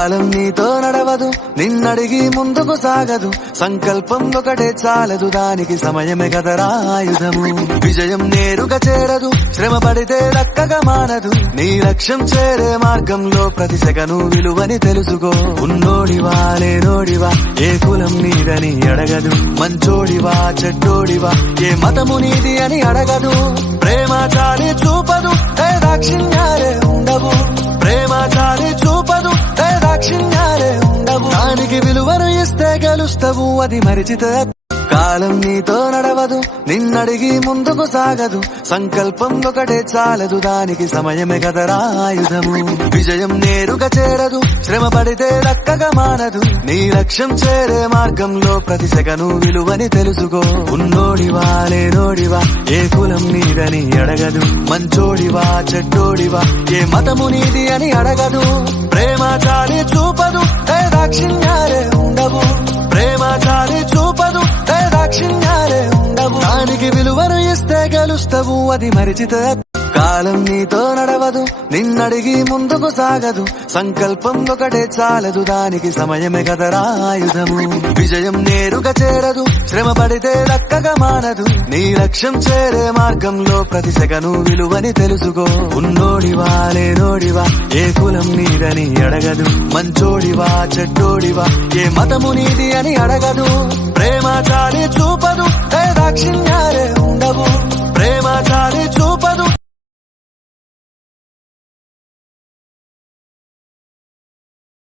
కాలం నీతో నడవదు, నిన్నడిగి ముందుకు సాగదు. సంకల్పం ఒకటే చాలదు, దానికి సమయమే కదరా ఆయుధము. విజయం నేరుగా చేరదు, శ్రమ పడితే దక్కగా మానదు. నీ లక్ష్యం చేరే మార్గంలో ప్రతి సెకను విలువని తెలుసుకో. ఉన్నోడివా లేనోడివా, ఏ కులం నీదని అడగదు. మంచోడివా చెడ్డోడివా, ఏ మతము నీది అని అడగదు. ప్రేమ చాలి చూపదు, దాక్షిణ్యాలే ఉండవు. ప్రేమ చాలి చూపదు, దాక్షిణ్యాలే ఉండవు. దానికి విలువను ఇస్తే గెలుస్తావు, అది మరిచితే. కాలం నీతో నడవదు, నిన్నడిగి ముందుకు సాగదు. సంకల్పం ఒకటే చాలదు, దానికి సమయమే కదరా ఆయుధము. విజయం నేరుగా చేరదు, శ్రమ పడితే దక్కగా మానదు. నీ లక్ష్యం చేరే మార్గంలో ప్రతి సెకను విలువని తెలుసుకో. ఉన్నోడివా లేనోడివా, ఏ కులం నీదని అడగదు. మంచోడివా చెడ్డోడివా, ఏ మతము నీది అని అడగదు. ప్రేమ చాలి చూపదు, దాక్షిణ్యాలే ఉండవు. ప్రేమ చాలి చూపదు, దాక్షిణ్యాలే ఉండవు. దానికి విలువను ఇస్తే గెలుస్తావు, అది మరిచితే. కాలం నీతో నడవదు, నిన్నడిగి ముందుకు సాగదు. సంకల్పం ఒకటే చాలదు, దానికి సమయమే కదరా ఆయుధము. విజయం నేరుగా చేరదు, శ్రమ పడితే దక్కగా మానదు. నీ లక్ష్యం చేరే మార్గంలో ప్రతి సెకను విలువని తెలుసుకో. ఉన్నోడివా లేనోడివా, ఏ కులం నీదని అడగదు. మంచోడివా చెడ్డోడివా, ఏ మతము నీది అని అడగదు. ప్రేమ చాలి చూపదు, దాక్షిణ్యాలే ఉండవు.